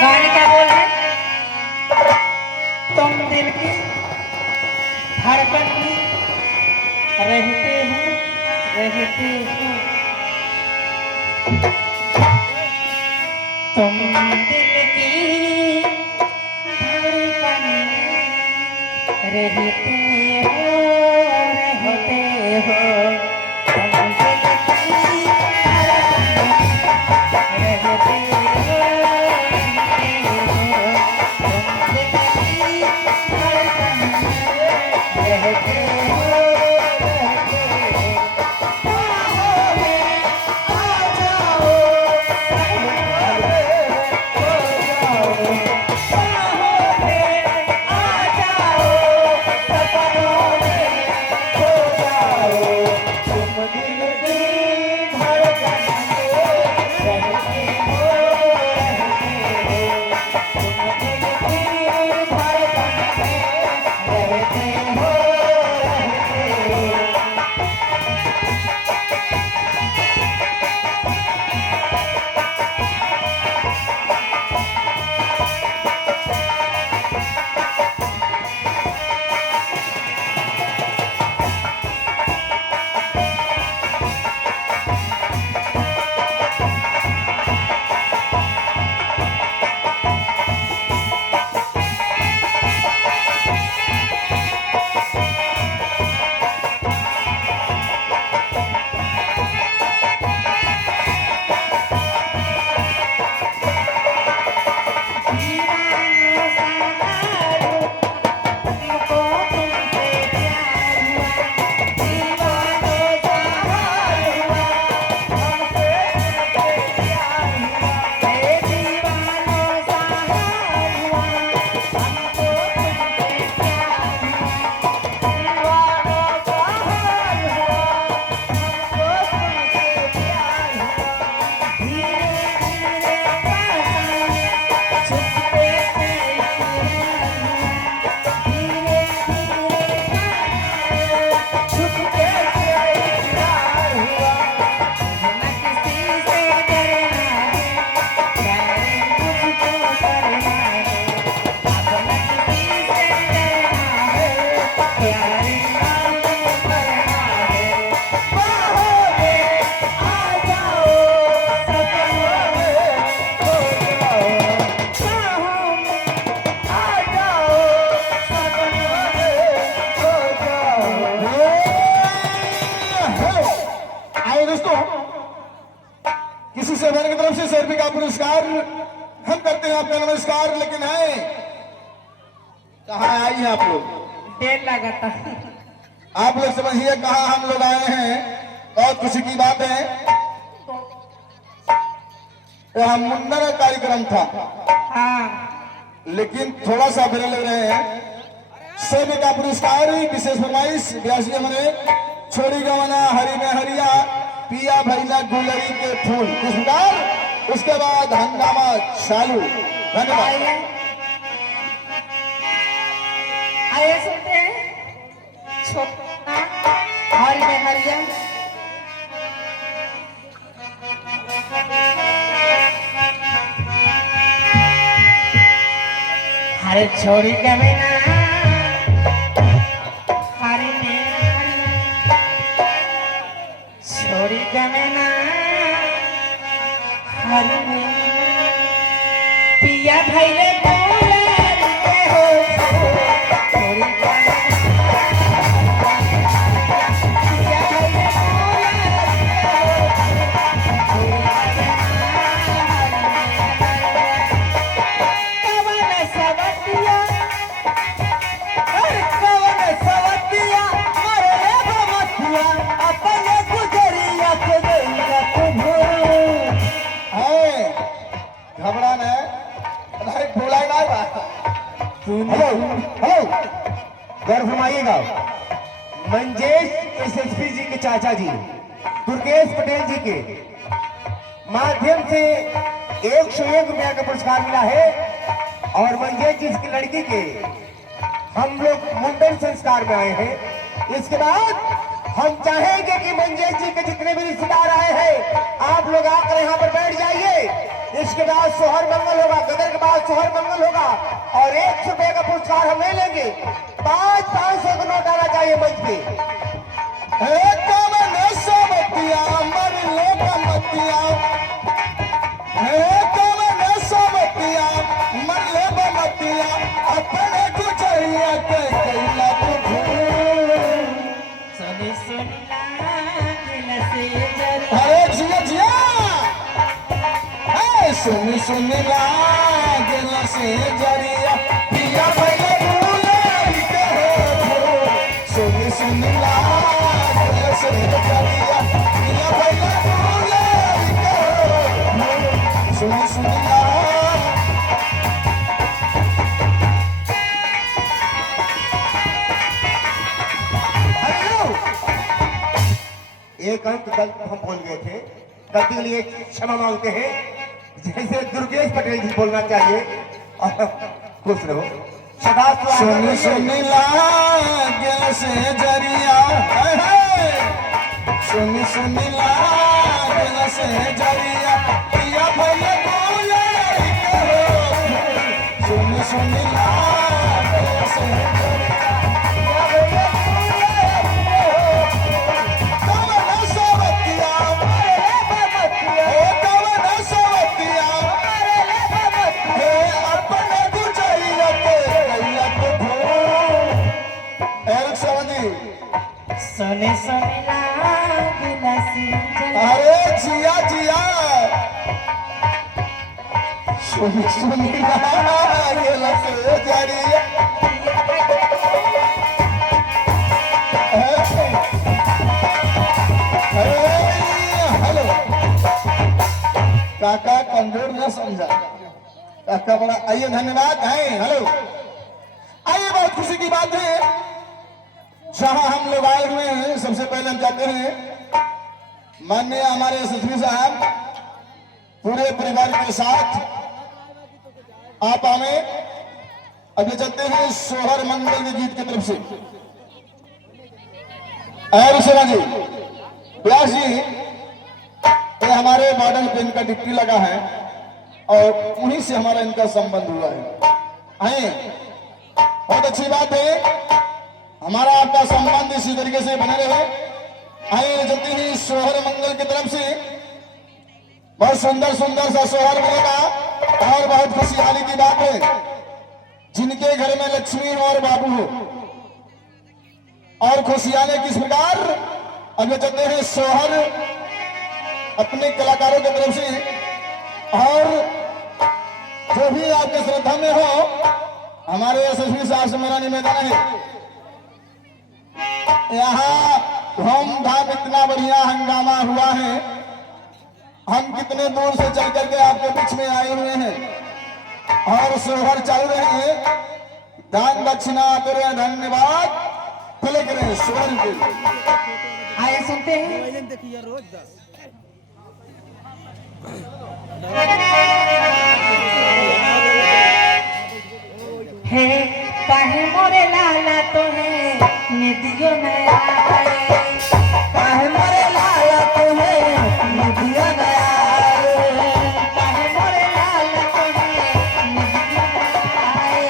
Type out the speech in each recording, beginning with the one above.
गाने क्या बोल रहे? तुम दिल की धड़कन में रहते हो, रहते हो। तुम दिल की धड़कन में रहते हो, रहते हो। तुम दिल की धड़कन में रहते हो, किसी सेवन की तरफ से 100 रुपये का पुरस्कार हम करते हैं। आपका नमस्कार। लेकिन है कहाँ आई हैं आप लोग? देर लगा था। आप लोग समझिए कहाँ हम लोग आए हैं। बहुत खुशी की बात है, वहाँ मुन्नर का कार्यक्रम था। हाँ, लेकिन थोड़ा सा फेरे लग रहे हैं। 100 रुपये का पुरस्कार विशेष फरमाइश ब्यासी हमने छोड़ी गवना हरी में हरिया पिया भैया गुलरी के फूल किस प्रकार। उसके बाद हंगामा चालू। धन्यवाद। आइए सुनते हैं छोटा हरी में हरिया। हरे छोड़ी के बिना हरी में हरिया, छोड़ी के बिना हरी में पिया भैले गुलरी के हो छोड़ी के पिया भैले गुलरी के हो कवन सवतिया कवन सवतिया मरे भमतिया अपने गुजरिया के गैया तुझे घबरा न भाई बोला ना। हेलो हेलो, गौर फरमाइएगा। मंजेश एसएसपी जी के चाचा जी दुर्गेश पटेल जी के माध्यम से 101 रुपया का पुरस्कार मिला है। और मंजेश जी की लड़की के हम लोग मुंडन संस्कार में आए हैं। इसके बाद हम चाहेंगे कि मंजेश जी के जितने भी रिश्तेदार आए हैं आप लोग आकर यहाँ पर बैठ जाइए। इसके बाद सोहर मंगल होगा, गदर के बाद सोहर मंगल होगा और 100 रुपए का पुरस्कार हम नहीं लेंगे। 500 का नोट आना चाहिए मंच पे। सोबतिया मर ले बमतिया, सोबतिया मर ले बमतिया, अपने गुजरिया के कैला तो सुनी सुनी लागल से जरिया अरे जिया जिया, सुनी सुनी लागल से जरिया, पिया भैया भूले के हो, सुनी सुनी लागल से जरिया, पिया भैया भूले के हो, सुनी सुनी एक अंक गलत हम बोल गए थे, गलती के लिए क्षमा मांगते हैं। जैसे दुर्गेश पटेल जी बोलना चाहिए। खुश रहो। सुनी सुनी लागल से जरिया, सुनी सुनी लागल से जरिया, पिया भैया भूले के हो, सुनी सुनी लागल से जरिया, पिया भैया भूले के हो, कवन सोबतिया हे कवन सोबतिया हे अपने गुजरिया के कैला तो भूल। एरिक सावंती, सुनी सुनी लागल से जरिया अरे जिया जिया, सुनी सुनी लागल से जरिया, हेलो काका कमजोर न समझा, काका बड़ा। आइए धन्यवाद है। हेलो आइए, बहुत खुशी की बात है जहां हम लोग आए हुए हैं। सबसे पहले हम चाहते हैं माननीय हमारे एसएसपी साहब पूरे परिवार के साथ आप हमें अभी चलते हैं सोहर मंगल के गीत की तरफ से। अरुषा जी, व्यास जी, ये हमारे मॉडल पे इनका डिप्टी लगा है और उन्हीं से हमारा इनका संबंध हुआ है। आए, बहुत अच्छी बात है, हमारा आपका संबंध इसी तरीके से बने रहे। आइए जल्दी ही सोहर मंगल की तरफ से बहुत सुंदर सुंदर सा सोहर मिलेगा और बहुत खुशहाली की बात है जिनके घर में लक्ष्मी और बाबू हो। और खुशहाली किस प्रकार, अब चलते हैं सोहर अपने कलाकारों की तरफ से। और जो भी आपके श्रद्धा में हो, हमारे एसएसपी साहब से मेरा निवेदन है, यहाँ धूमधाम इतना बढ़िया हंगामा हुआ है, हम कितने दूर से चल करके आपके बीच में आए हुए हैं और सोहर चल रहे हैं। दान दक्षिणा आते रहे, धन्यवाद। भले करें सोहर के। आइए सुनते हैं। हे काहे मोरे लाला तो है निधियो न आए, काहे मोरे लाला तो है निधियो न आए, काहे मोरे लाला तो है निधियो न आए,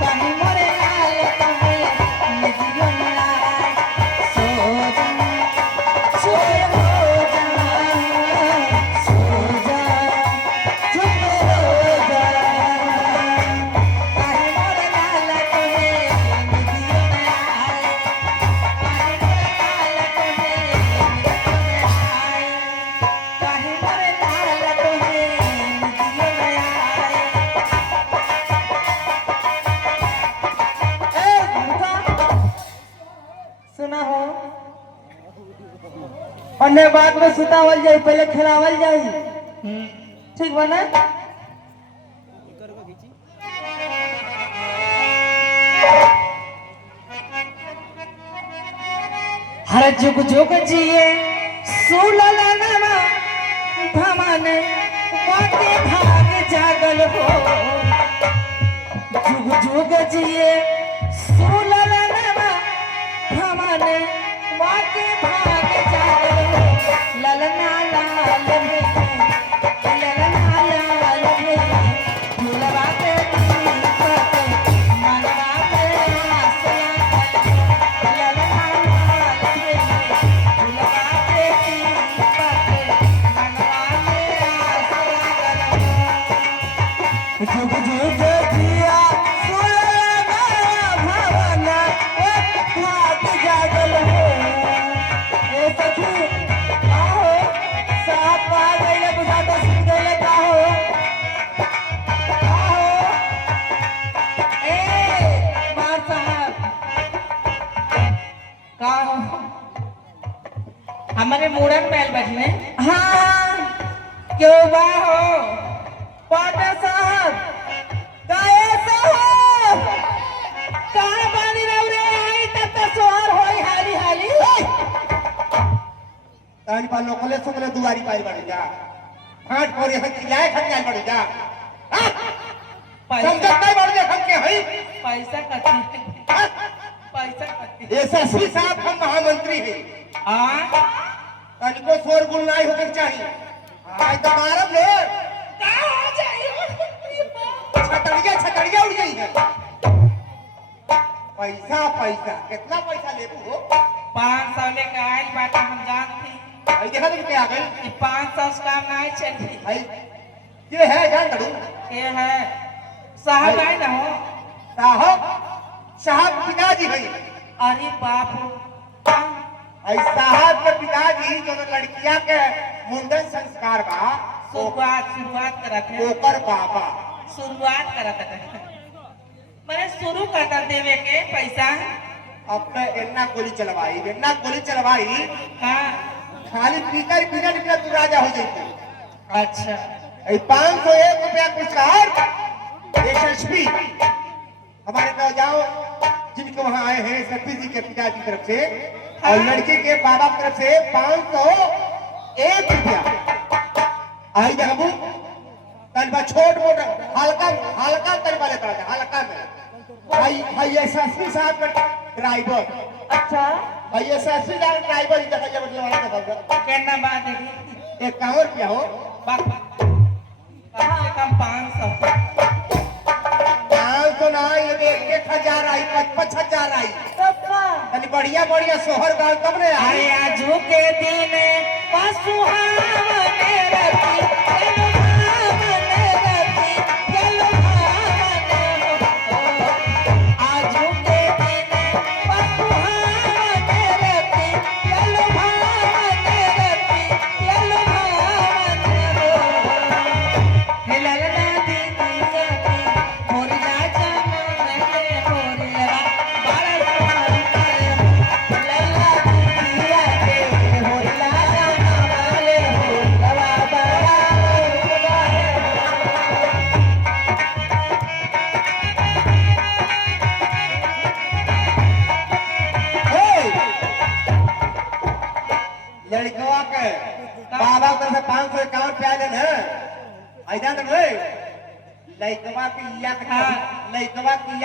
काहे मोरे लाला तो है निधियो न आए। सो जा सो हो जा, सो जा चुप हो जा, काहे मोरे लाला तो है निधियो न आए, काहे मोरे लाला तो है निधियो न आए, काहे मोरे लाला तो है निधियो न आए। ए झूठा सुना हो, अन्य बात में सुतावल जाई, पहले खिलावल जाई। ठीक बना। हर जुग जुग जिए सुललनवा धमन माते भाग जागल हो, जुग जुग जिए सुललनवा धमन माते भाग जागल हो। ललना लाल में ललना लाल में फूलवा जुग जुग जिया सुलगा भवना घाट जागल हो ए सखी आहो साथ आ गइले बुझाता सुन गइले का हो आहो ए मार साहब का हो हमारे मूड़न बैल बैठने हाँ क्यों बा हो पाटा साहब कैसे हो कहाँ बानी रौरे आई तब तो सोहर होई हाली हाली तानी पा लोकले सुकले दुआरी पाई बड़ी जा हाथ पर यहां खिलाए खन जाए बड़ी जा समझत नहीं बड़ी जा हम के हई पैसा कथी पैसा कथी एसएसपी साहब हम महामंत्री हैं आ तनिको शोरगुल नहीं होके चाहिए आज तो मारब ले का हो जाइए छतड़िया उड़ गई है पैसा पैसा कितना पैसा लेबू हो 500 लेके आयल बाटा हम जानती भाई देखा तो क्या आ गई कि 500 से काम नहीं चली भाई ये है जान करूं ये है साहब आए ना हो साहब साहब पिताजी भाई अरे बाप रे आई साहब के पिताजी जो लड़किया के मुंडन संस्कार बा शुरुआत करत है ओकर बाबा शुरुआत करत है मैंने शुरू करता देवे के पैसा अब मैं इतना गोली चलवाई हाँ खाली पीकर पीना निकला तू राजा हो जाती अच्छा 501 रुपया पुरस्कार एसएसपी हमारे नौजाओ जिनके वहां आए हैं एसएसपी जी के पिताजी की तरफ से और लड़के के बाबा की तरफ से 501 रुपया आई जगबू तनबा छोट मोटा हल्का तनबा लेता है हल्का में भाई एसएसपी साहब का ड्राइवर अच्छा भाई एसएसपी का ड्राइवर ही देखा जब वाला देखा कहना बात है एक कांवर रुपया हो कम से कम 500 500 ना ये 1000 आई 5000 आई तनी बढ़िया बढ़िया सोहर गाँव तब ने आई अरे आजू के दिन पशुहावन रति आजू के दिन पशुहावन रति ललना दीदी होरिया जाना नहीं होरिया बारा लल्ला दीदिया के होरिया जाना वाले होरिया बारा लड़कवा के बाबा की तरफ से 551 रुपया देन है ऐसा तो लड़कवा की हाँ। लड़कवा की